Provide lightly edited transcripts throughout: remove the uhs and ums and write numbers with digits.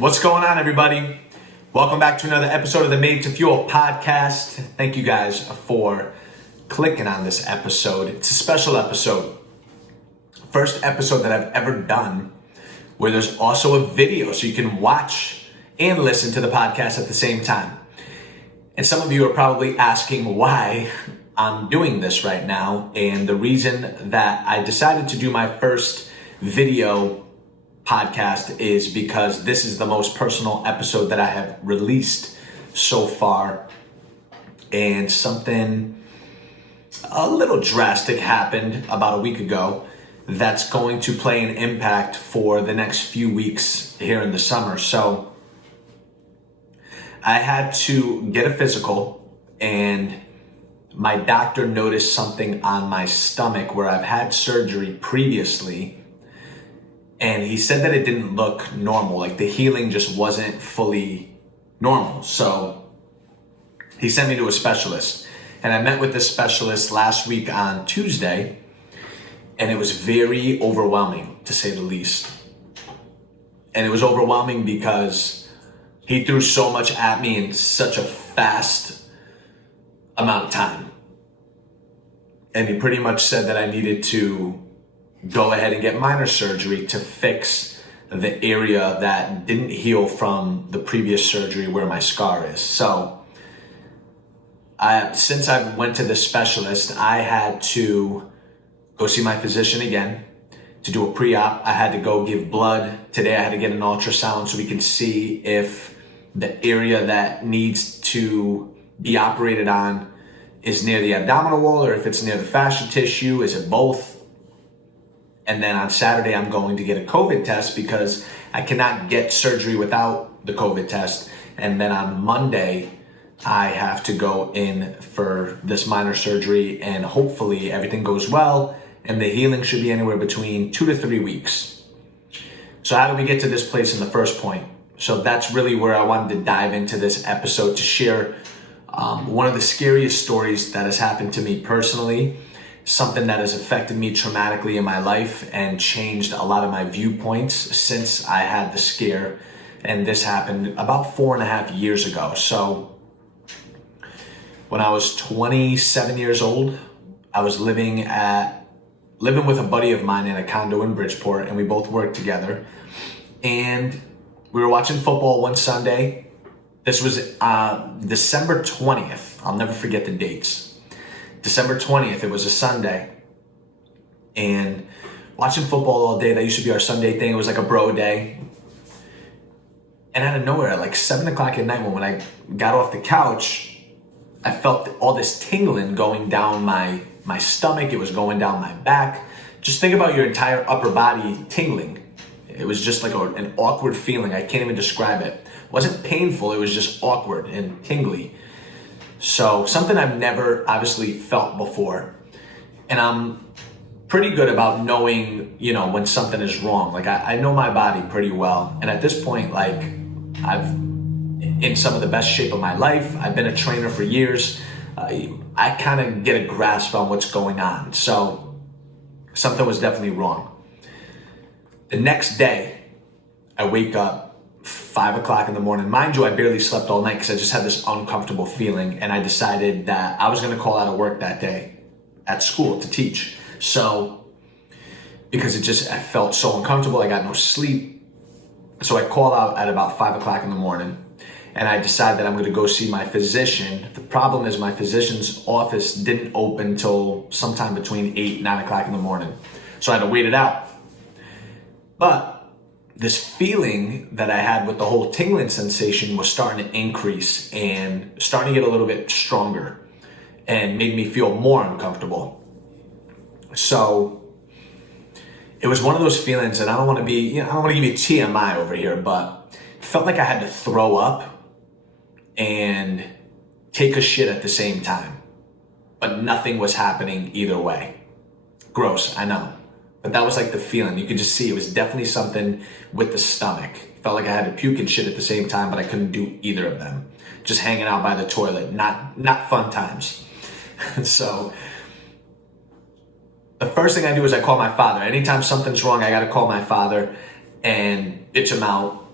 What's going on, everybody? Welcome back to another episode of the Made to Fuel podcast. Thank you guys for clicking on this episode. It's a special episode. First episode that I've ever done where there's also a video so you can watch and listen to the podcast at the same time. And some of you are probably asking why I'm doing this right now. And the reason that I decided to do my first video podcast is because this is the most personal episode that I have released so far. And something a little drastic happened about a week ago that's going to play an impact for the next few weeks here in the summer. So I had to get a physical, and my doctor noticed something on my stomach where I've had surgery previously. And he said that it didn't look normal, like the healing just wasn't fully normal. So he sent me to a specialist. And I met with this specialist last week on Tuesday, and it was very overwhelming, to say the least. And it was overwhelming because he threw so much at me in such a fast amount of time. And he pretty much said that I needed to go ahead and get minor surgery to fix the area that didn't heal from the previous surgery where my scar is. So since I went to the specialist, I had to go see my physician again to do a pre-op. I had to go give blood. Today I had to get an ultrasound so we can see if the area that needs to be operated on is near the abdominal wall or if it's near the fascia tissue. Is it both? And then on Saturday, I'm going to get a COVID test because I cannot get surgery without the COVID test. And then on Monday, I have to go in for this minor surgery, and hopefully everything goes well and the healing should be anywhere between 2 to 3 weeks. So how do we get to this place in the first point? So that's really where I wanted to dive into this episode to share one of the scariest stories that has happened to me personally. Something that has affected me traumatically in my life and changed a lot of my viewpoints since I had the scare. And this happened about 4.5 years ago. So when I was 27 years old, I was living with a buddy of mine in a condo in Bridgeport, and we both worked together. And we were watching football one Sunday. This was December 20th. I'll never forget the dates. December 20th, it was a Sunday, and watching football all day, that used to be our Sunday thing. It was like a bro day. And out of nowhere, at like 7 o'clock at night, when I got off the couch, I felt all this tingling going down my stomach. It was going down my back. Just think about your entire upper body tingling. It was just like an awkward feeling. I can't even describe it. It wasn't painful. It was just awkward and tingly. So something I've never obviously felt before. And I'm pretty good about knowing, when something is wrong. Like I know my body pretty well. And at this point, like I've in some of the best shape of my life. I've been a trainer for years. I kind of get a grasp on what's going on. So something was definitely wrong. The next day, I wake up 5 o'clock in the morning. Mind you, I barely slept all night because I just had this uncomfortable feeling, and I decided that I was going to call out of work that day at school to teach. So, because I felt so uncomfortable, I got no sleep. So I call out at about 5 o'clock in the morning, and I decide that I'm going to go see my physician. The problem is my physician's office didn't open till sometime between 8 and 9 o'clock in the morning. So I had to wait it out. But this feeling that I had with the whole tingling sensation was starting to increase and starting to get a little bit stronger and made me feel more uncomfortable. So it was one of those feelings, and I don't want to give you TMI over here, but it felt like I had to throw up and take a shit at the same time, but nothing was happening either way. Gross, I know. But that was like the feeling. You could just see it was definitely something with the stomach. Felt like I had to puke and shit at the same time, but I couldn't do either of them. Just hanging out by the toilet. Not fun times. So the first thing I do is I call my father. Anytime something's wrong, I got to call my father and bitch him out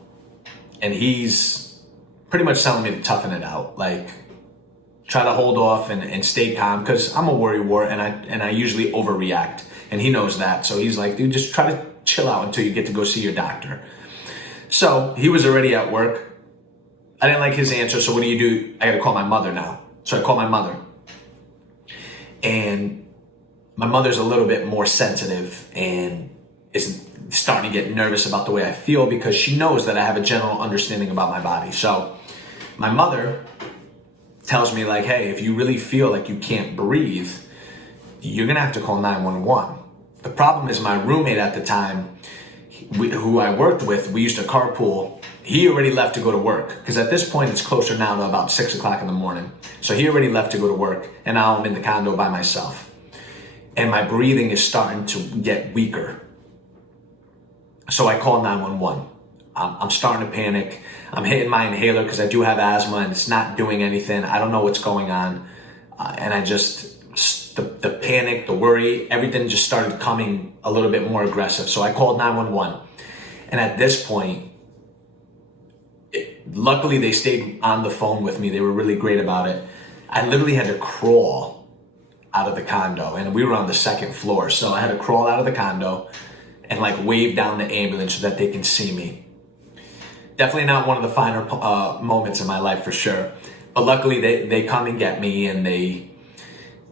and he's pretty much telling me to toughen it out. Like, try to hold off and stay calm, because I'm a worrywart and I usually overreact, and he knows that. So he's like, dude, just try to chill out until you get to go see your doctor. So he was already at work. I didn't like his answer, so what do? I gotta call my mother now. So I call my mother. And my mother's a little bit more sensitive and is starting to get nervous about the way I feel, because she knows that I have a general understanding about my body. So my mother tells me, like, hey, if you really feel like you can't breathe, you're gonna have to call 911. The problem is my roommate at the time, who I worked with, we used to carpool. He already left to go to work, because at this point it's closer now to about 6 o'clock in the morning. So he already left to go to work, and now I'm in the condo by myself. And my breathing is starting to get weaker. So I call 911. I'm starting to panic. I'm hitting my inhaler because I do have asthma and it's not doing anything. I don't know what's going on. And I just, the panic, the worry, everything just started coming a little bit more aggressive. So I called 911. And at this point, luckily they stayed on the phone with me. They were really great about it. I literally had to crawl out of the condo, and we were on the second floor. So I had to crawl out of the condo and like wave down the ambulance so that they can see me. Definitely not one of the finer moments in my life for sure. But luckily they come and get me, and they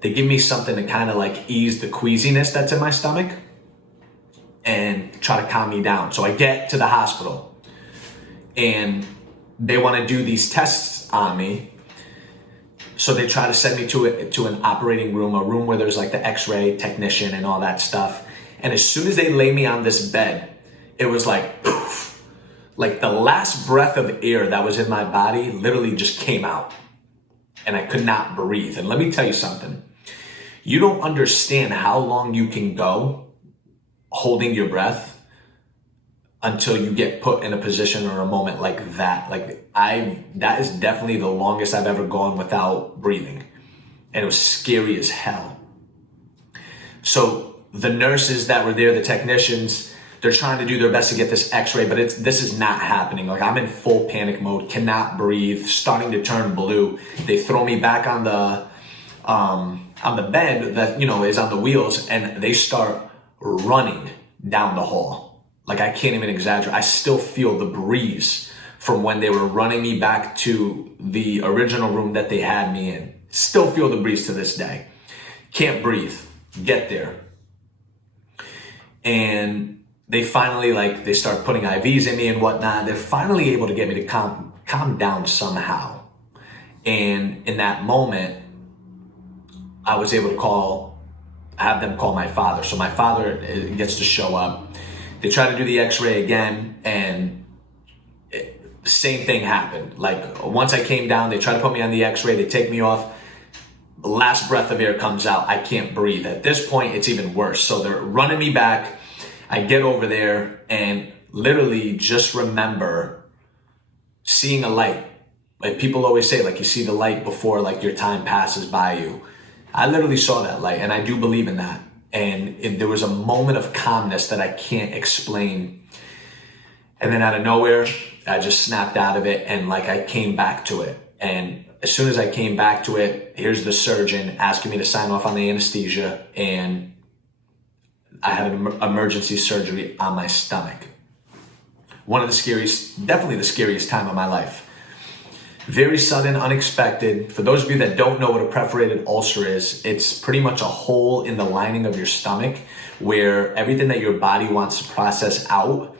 give me something to kind of like ease the queasiness that's in my stomach and try to calm me down. So I get to the hospital and they want to do these tests on me. So they try to send me to an operating room, a room where there's like the x-ray technician and all that stuff. And as soon as they lay me on this bed, it was like, poof, like the last breath of air that was in my body literally just came out, and I could not breathe. And let me tell you something. You don't understand how long you can go holding your breath until you get put in a position or a moment like that. That is definitely the longest I've ever gone without breathing. And it was scary as hell. So the nurses that were there, the technicians, they're trying to do their best to get this x-ray, but this is not happening. Like, I'm in full panic mode, cannot breathe, starting to turn blue. They throw me back on the bed that, is on the wheels, and they start running down the hall. Like, I can't even exaggerate. I still feel the breeze from when they were running me back to the original room that they had me in. Still feel the breeze to this day. Can't breathe. Get there. And they finally, they start putting IVs in me and whatnot. They're finally able to get me to calm down somehow. And in that moment, I was able to have them call my father. So my father gets to show up. They try to do the x-ray again, and same thing happened. Like, once I came down, they try to put me on the x-ray, they take me off. The last breath of air comes out. I can't breathe. At this point, it's even worse. So they're running me back. I get over there and literally just remember seeing a light. Like, people always say, you see the light before, your time passes by you. I literally saw that light, and I do believe in that. And there was a moment of calmness that I can't explain. And then out of nowhere, I just snapped out of it, and I came back to it. And as soon as I came back to it, here's the surgeon asking me to sign off on the anesthesia, and I had an emergency surgery on my stomach. One of the scariest, definitely the scariest time of my life. Very sudden, unexpected. For those of you that don't know what a perforated ulcer is, it's pretty much a hole in the lining of your stomach where everything that your body wants to process out,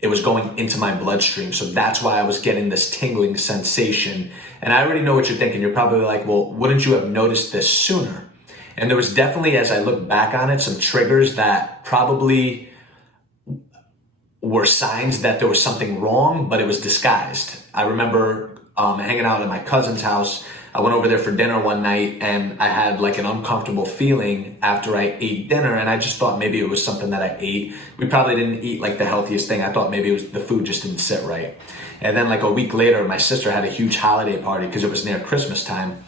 it was going into my bloodstream. So that's why I was getting this tingling sensation. And I already know what you're thinking. You're probably like, well, wouldn't you have noticed this sooner? And there was definitely, as I look back on it, some triggers that probably were signs that there was something wrong, but it was disguised. I remember hanging out at my cousin's house. I went over there for dinner one night, and I had an uncomfortable feeling after I ate dinner, and I just thought maybe it was something that I ate. We probably didn't eat the healthiest thing. I thought maybe it was the food just didn't sit right. And then a week later, my sister had a huge holiday party because it was near Christmas time.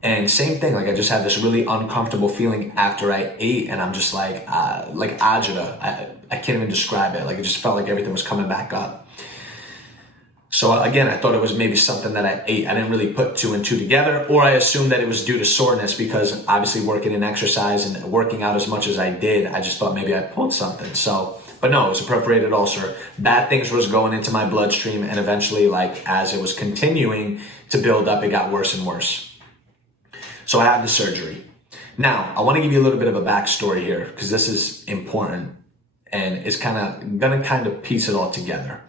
And same thing, I just had this really uncomfortable feeling after I ate, and I'm just agita. I can't even describe it. It just felt like everything was coming back up. So again, I thought it was maybe something that I ate. I didn't really put two and two together, or I assumed that it was due to soreness because obviously working in exercise and working out as much as I did, I just thought maybe I pulled something. So, but no, it was a perforated ulcer. Bad things was going into my bloodstream, and eventually, like as it was continuing to build up, it got worse and worse. So I had the surgery. Now, I want to give you a little bit of a backstory here because this is important and it's gonna piece it all together.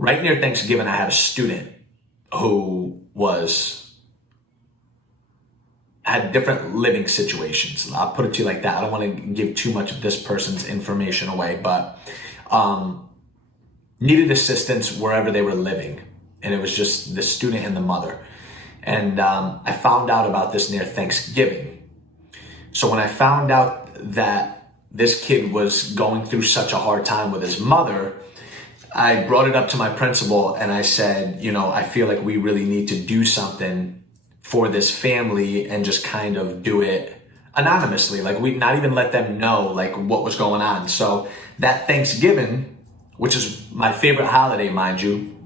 Right near Thanksgiving, I had a student who had different living situations. I'll put it to you like that. I don't want to give too much of this person's information away, but needed assistance wherever they were living. And it was just the student and the mother. And I found out about this near Thanksgiving. So when I found out that this kid was going through such a hard time with his mother, I brought it up to my principal and I said, I feel like we really need to do something for this family and just kind of do it anonymously. Like we not even let them know like what was going on. So that Thanksgiving, which is my favorite holiday, mind you,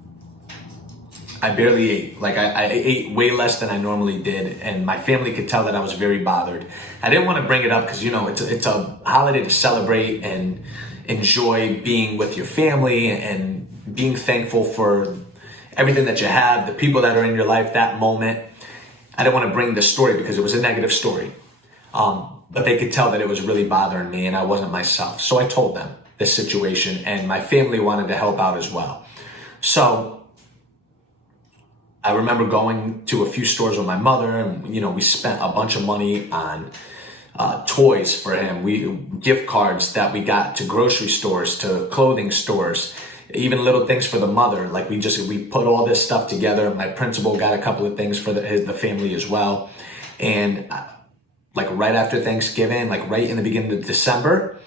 I barely ate. Like I ate way less than I normally did, and my family could tell that I was very bothered. I didn't want to bring it up because it's a holiday to celebrate and enjoy being with your family and being thankful for everything that you have, the people that are in your life, that moment. I didn't want to bring this story because it was a negative story. But they could tell that it was really bothering me and I wasn't myself. So I told them this situation and my family wanted to help out as well. So I remember going to a few stores with my mother and, we spent a bunch of money on toys for him. Gift cards that we got to grocery stores, to clothing stores, even little things for the mother. Like we put all this stuff together. My principal got a couple of things for the family as well. And like right after Thanksgiving, like right in the beginning of December,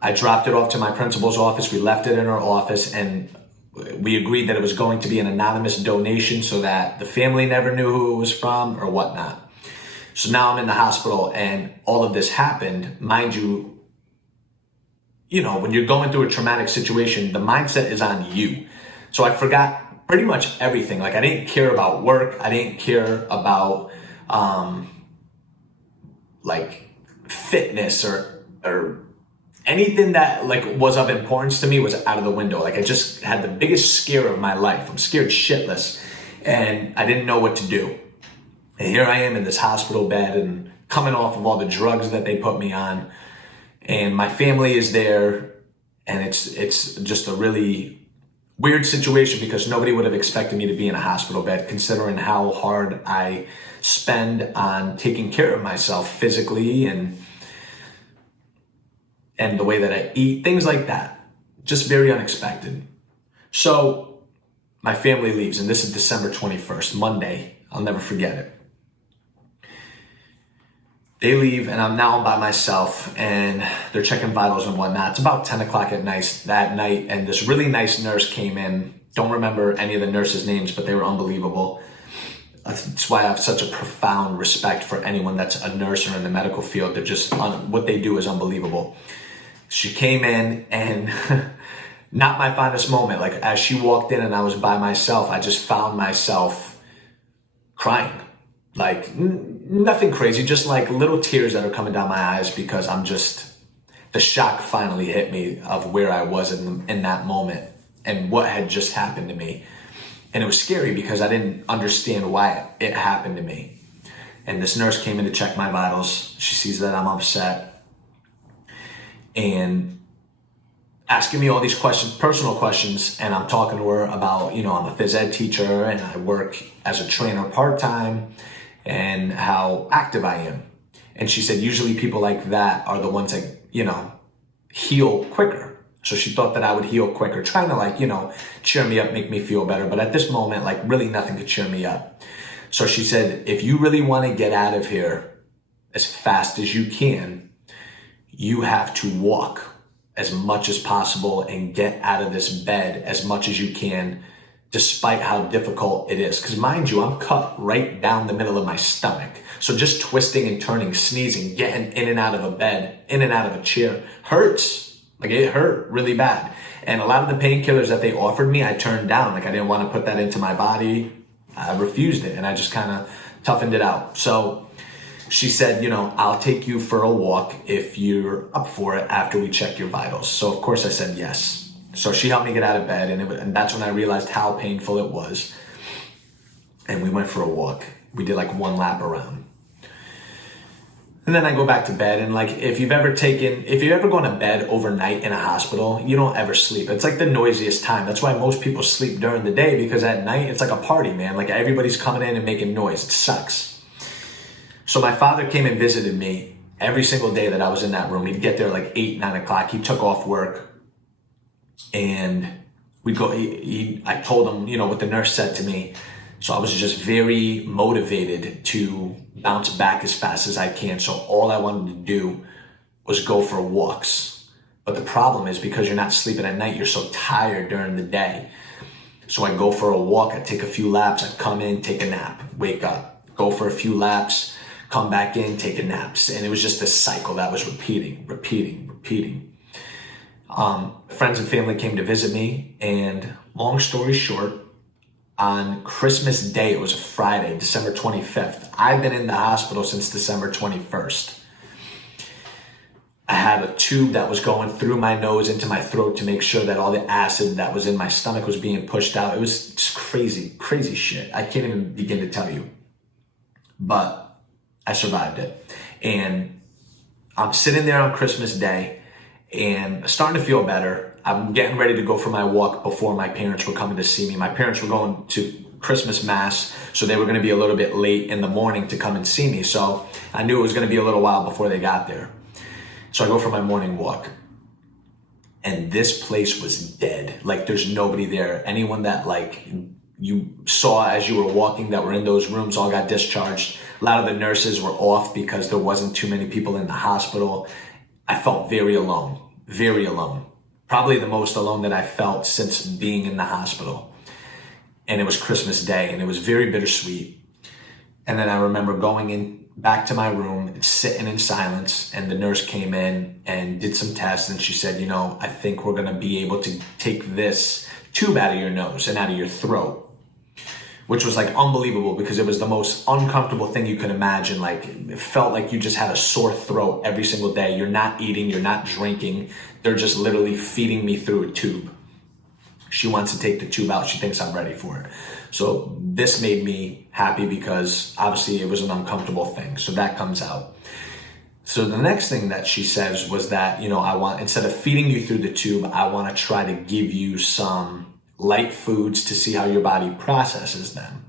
I dropped it off to my principal's office. We left it in her office and we agreed that it was going to be an anonymous donation so that the family never knew who it was from or whatnot. So now I'm in the hospital and all of this happened. Mind you, when you're going through a traumatic situation, the mindset is on you. So I forgot pretty much everything. Like I didn't care about work. I didn't care about like fitness or anything that like was of importance to me was out of the window. Like I just had the biggest scare of my life. I'm scared shitless and I didn't know what to do. And here I am in this hospital bed and coming off of all the drugs that they put me on. And my family is there and it's just a really weird situation because nobody would have expected me to be in a hospital bed considering how hard I spend on taking care of myself physically and the way that I eat, things like that. Just very unexpected. So my family leaves, and this is December 21st, Monday. I'll never forget it. They leave, and I'm by myself, and they're checking vitals and whatnot. It's about 10 o'clock at night that night, and this really nice nurse came in. Don't remember any of the nurses' names, but they were unbelievable. That's why I have such a profound respect for anyone that's a nurse or in the medical field. They're just, what they do is unbelievable. She came in and not my finest moment. Like as she walked in and I was by myself, I just found myself crying. Like nothing crazy, just like little tears that are coming down my eyes because the shock finally hit me of where I was in that moment and what had just happened to me. And it was scary because I didn't understand why it happened to me. And this nurse came in to check my vitals. She sees that I'm upset and asking me all these questions, personal questions, and I'm talking to her about, I'm a phys ed teacher and I work as a trainer part-time and how active I am. And she said, usually people like that are the ones that, heal quicker. So she thought that I would heal quicker, trying to cheer me up, make me feel better. But at this moment, really nothing could cheer me up. So she said, if you really want to get out of here as fast as you can, you have to walk as much as possible and get out of this bed as much as you can, despite how difficult it is. Because mind you, I'm cut right down the middle of my stomach. So just twisting and turning, sneezing, getting in and out of a bed, in and out of a chair hurts. Like it hurt really bad. And a lot of the painkillers that they offered me, I turned down. Like I didn't want to put that into my body. I refused it and I just kind of toughened it out. So she said, I'll take you for a walk if you're up for it after we check your vitals. So of course I said yes. So she helped me get out of bed and that's when I realized how painful it was. And we went for a walk. We did like 1 lap around. And then I go back to bed, and like if you've ever gone to bed overnight in a hospital, you don't ever sleep. It's like the noisiest time. That's why most people sleep during the day, because at night it's like a party, man. Like everybody's coming in and making noise. It sucks. So my father came and visited me every single day that I was in that room. He'd get there like 8, 9 o'clock. He took off work and we'd go, I told him, what the nurse said to me. So I was just very motivated to bounce back as fast as I can. So all I wanted to do was go for walks. But the problem is because you're not sleeping at night, you're so tired during the day. So I go for a walk, I take a few laps, I come in, take a nap, wake up, go for a few laps, come back in, take a nap. And it was just this cycle that was repeating. Friends and family came to visit me, and long story short, on Christmas Day, it was a Friday, December 25th. I've been in the hospital since December 21st. I had a tube that was going through my nose into my throat to make sure that all the acid that was in my stomach was being pushed out. It was just crazy shit. I can't even begin to tell you. But I survived it. And I'm sitting there on Christmas Day and starting to feel better. I'm getting ready to go for my walk before my parents were coming to see me. My parents were going to Christmas Mass, so they were going to be a little bit late in the morning to come and see me. So I knew it was going to be a little while before they got there. So I go for my morning walk. And this place was dead. Like there's nobody there. Anyone that like you saw as you were walking that were in those rooms all got discharged. A lot of the nurses were off because there wasn't too many people in the hospital. I felt very alone. Probably the most alone that I felt since being in the hospital. And it was Christmas Day, and it was very bittersweet. And then I remember going in back to my room and sitting in silence, and the nurse came in and did some tests, and she said, I think we're gonna be able to take this tube out of your nose and out of your throat. Which was like unbelievable because it was the most uncomfortable thing you could imagine. Like it felt like you just had a sore throat every single day. You're not eating, you're not drinking. They're just literally feeding me through a tube. She wants to take the tube out. She thinks I'm ready for it. So this made me happy because obviously it was an uncomfortable thing. So that comes out. So the next thing that she says was that, I want, instead of feeding you through the tube, I want to try to give you some light foods to see how your body processes them.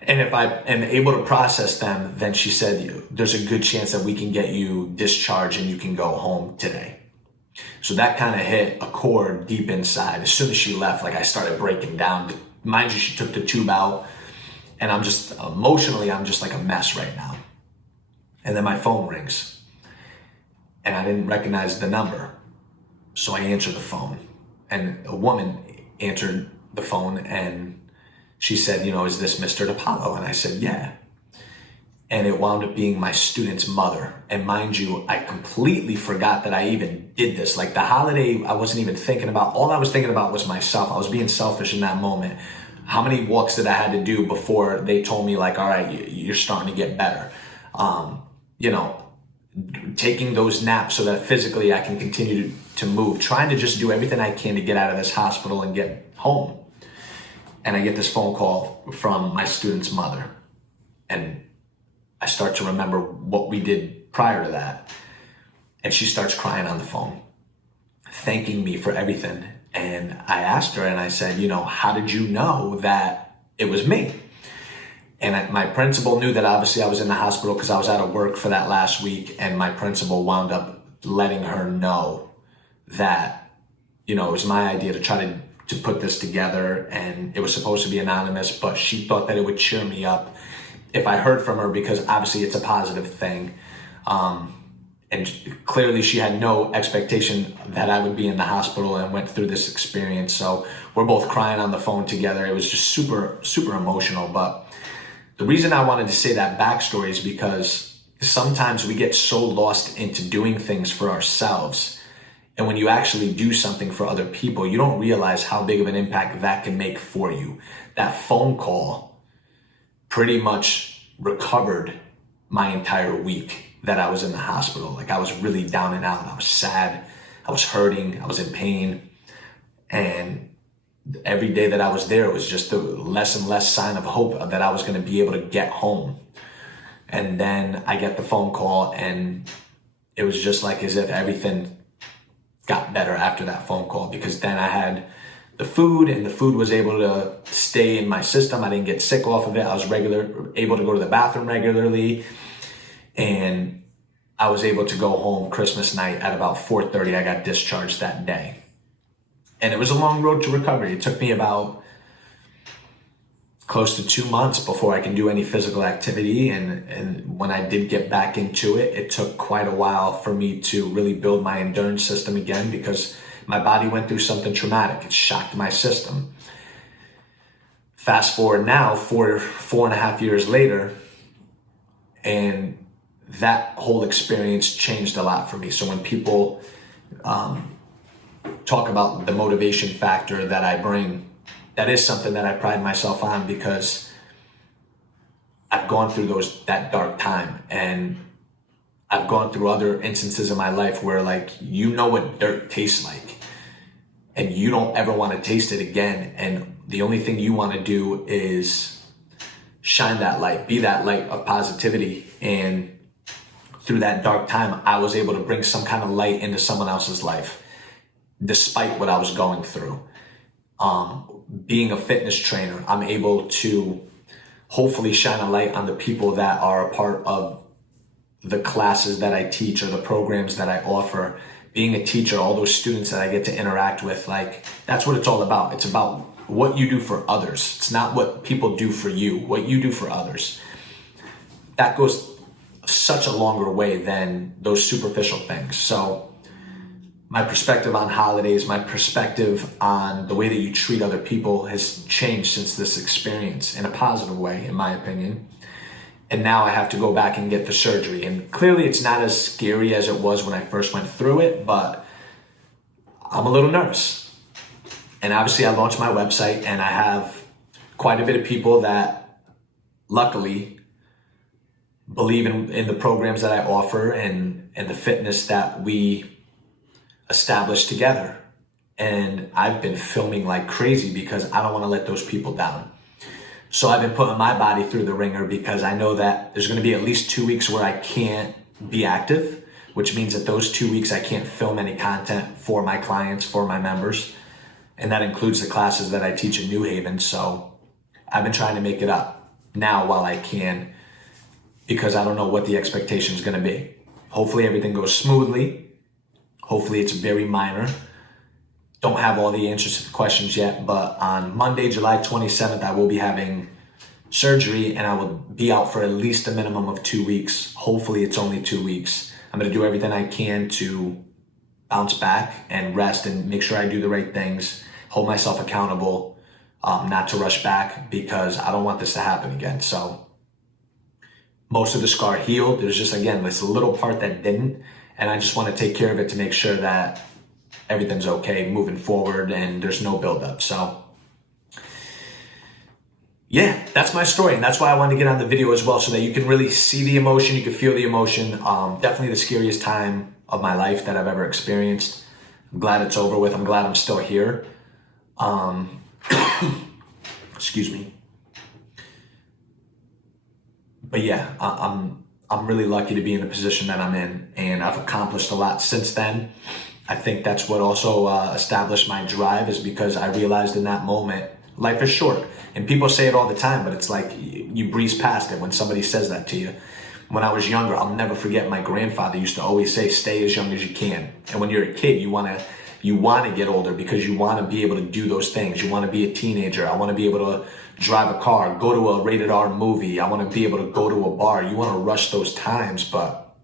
And if I am able to process them, then she said, there's a good chance that we can get you discharged and you can go home today. So that kind of hit a chord deep inside. As soon as she left, like I started breaking down. Mind you, she took the tube out and I'm just emotionally, I'm just like a mess right now. And then my phone rings and I didn't recognize the number. So I answered the phone. And a woman answered the phone and she said, is this Mr. DiPaolo? And I said, yeah. And it wound up being my student's mother. And mind you, I completely forgot that I even did this. Like the holiday, I wasn't even thinking about. All I was thinking about was myself. I was being selfish in that moment. How many walks did I had to do before they told me like, all right, you're starting to get better. Taking those naps so that physically I can continue to move, trying to just do everything I can to get out of this hospital and get home. And I get this phone call from my student's mother. And I start to remember what we did prior to that. And she starts crying on the phone, thanking me for everything. And I asked her and I said, how did you know that it was me? And my principal knew that obviously I was in the hospital because I was out of work for that last week. And my principal wound up letting her know that, it was my idea to try to put this together. And it was supposed to be anonymous, but she thought that it would cheer me up if I heard from her because obviously it's a positive thing. And clearly she had no expectation that I would be in the hospital and went through this experience. So we're both crying on the phone together. It was just super, super emotional. But the reason I wanted to say that backstory is because sometimes we get so lost into doing things for ourselves And when you actually do something for other people, you don't realize how big of an impact that can make for you. That phone call pretty much recovered my entire week that I was in the hospital. Like, I was really down and out. I was sad. I was hurting. I was in pain. And every day that I was there, it was just a less and less sign of hope that I was going to be able to get home. And then I get the phone call, and it was just like as if everything got better after that phone call, because then I had the food, and the food was able to stay in my system. I didn't get sick off of it. I was able to go to the bathroom regularly, and I was able to go home Christmas night at about 4:30. I got discharged that day. And it was a long road to recovery. It took me about close to 2 months before I can do any physical activity. And when I did get back into it, it took quite a while for me to really build my endurance system again, because my body went through something traumatic. It shocked my system. Fast forward now, four and a half years later, and that whole experience changed a lot for me. So when people talk about the motivation factor that I bring, that is something that I pride myself on, because I've gone through that dark time, and I've gone through other instances in my life where, like, you know what dirt tastes like, and you don't ever want to taste it again. And the only thing you want to do is shine that light, be that light of positivity. And through that dark time, I was able to bring some kind of light into someone else's life, despite what I was going through. Being a fitness trainer, I'm able to hopefully shine a light on the people that are a part of the classes that I teach or the programs that I offer. Being a teacher, all those students that I get to interact with, like, that's what it's all about. It's about what you do for others. It's not what people do for you, what you do for others. That goes such a longer way than those superficial things. So my perspective on holidays, my perspective on the way that you treat other people has changed since this experience, in a positive way, in my opinion. And now I have to go back and get the surgery. And clearly it's not as scary as it was when I first went through it, but I'm a little nervous. And obviously I launched my website, and I have quite a bit of people that luckily believe in the programs that I offer and the fitness that we established together. And I've been filming like crazy because I don't want to let those people down. So I've been putting my body through the ringer, because I know that there's going to be at least 2 weeks where I can't be active, which means that those 2 weeks I can't film any content for my clients, for my members. And that includes the classes that I teach in New Haven. So I've been trying to make it up now while I can, because I don't know what the expectation is going to be. Hopefully everything goes smoothly. Hopefully it's very minor. Don't have all the answers to the questions yet, but on Monday, July 27th, I will be having surgery, and I will be out for at least a minimum of 2 weeks. Hopefully it's only 2 weeks. I'm going to do everything I can to bounce back and rest and make sure I do the right things, hold myself accountable, not to rush back, because I don't want this to happen again. So most of the scar healed. There's just, again, this little part that didn't. And I just want to take care of it to make sure that everything's okay moving forward and there's no buildup. So yeah, that's my story. And that's why I wanted to get on the video as well, so that you can really see the emotion, you can feel the emotion. Definitely the scariest time of my life that I've ever experienced. I'm glad it's over with. I'm glad I'm still here. Excuse me. But yeah, I'm really lucky to be in the position that I'm in, and I've accomplished a lot since then. I think that's what also established my drive, is because I realized in that moment, life is short. And people say it all the time, but it's like you breeze past it when somebody says that to you. When I was younger, I'll never forget, my grandfather used to always say, stay as young as you can. And when you're a kid, you want to get older, because you want to be able to do those things. You want to be a teenager. I want to be able to drive a car, go to a rated R movie. I want to be able to go to a bar. You want to rush those times. But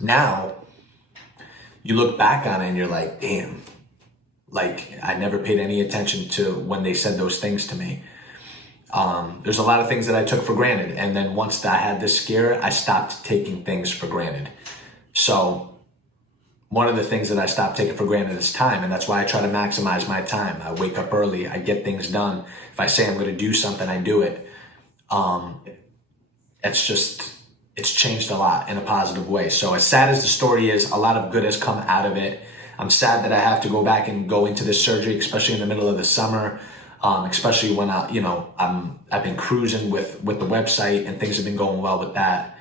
now you look back on it and you're like, damn, like I never paid any attention to when they said those things to me. There's a lot of things that I took for granted. And then once I had this scare, I stopped taking things for granted. So one of the things that I stopped taking for granted is time. And that's why I try to maximize my time. I wake up early. I get things done. If I say I'm going to do something, I do it. It's changed a lot in a positive way. So as sad as the story is, a lot of good has come out of it. I'm sad that I have to go back and go into this surgery, especially in the middle of the summer. Especially when I've been cruising with the website and things have been going well with that.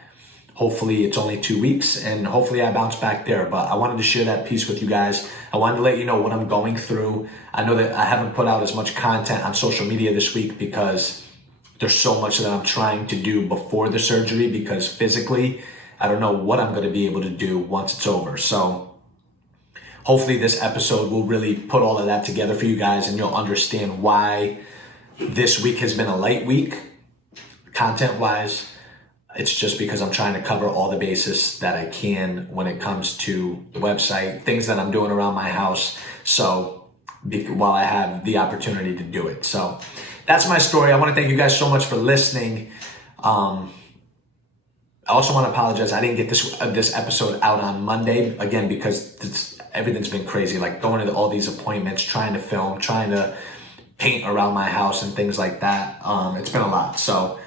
Hopefully it's only 2 weeks and hopefully I bounce back there. But I wanted to share that piece with you guys. I wanted to let you know what I'm going through. I know that I haven't put out as much content on social media this week because there's so much that I'm trying to do before the surgery, because physically, I don't know what I'm going to be able to do once it's over. So hopefully this episode will really put all of that together for you guys and you'll understand why this week has been a light week, content-wise. It's just because I'm trying to cover all the bases that I can when it comes to the website, things that I'm doing around my house. So while I have the opportunity to do it. So that's my story. I want to thank you guys so much for listening. I also want to apologize. I didn't get this episode out on Monday, again, because everything's been crazy, like going to all these appointments, trying to film, trying to paint around my house and things like that. It's been a lot. So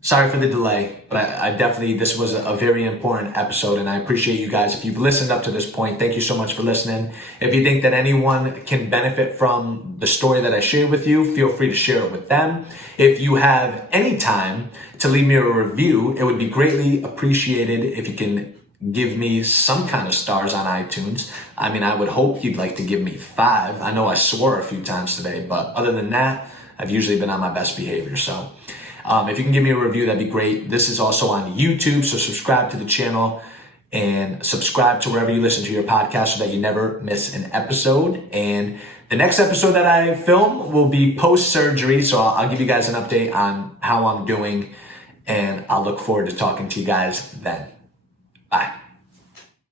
sorry for the delay, but I definitely, this was a very important episode and I appreciate you guys. If you've listened up to this point, thank you so much for listening. If you think that anyone can benefit from the story that I shared with you, feel free to share it with them. If you have any time to leave me a review, it would be greatly appreciated if you can give me some kind of stars on iTunes. I mean, I would hope you'd like to give me 5. I know I swore a few times today, but other than that, I've usually been on my best behavior. So if you can give me a review, that'd be great. This is also on YouTube, so subscribe to the channel and subscribe to wherever you listen to your podcast so that you never miss an episode. And the next episode that I film will be post-surgery, so I'll give you guys an update on how I'm doing, and I'll look forward to talking to you guys then. Bye.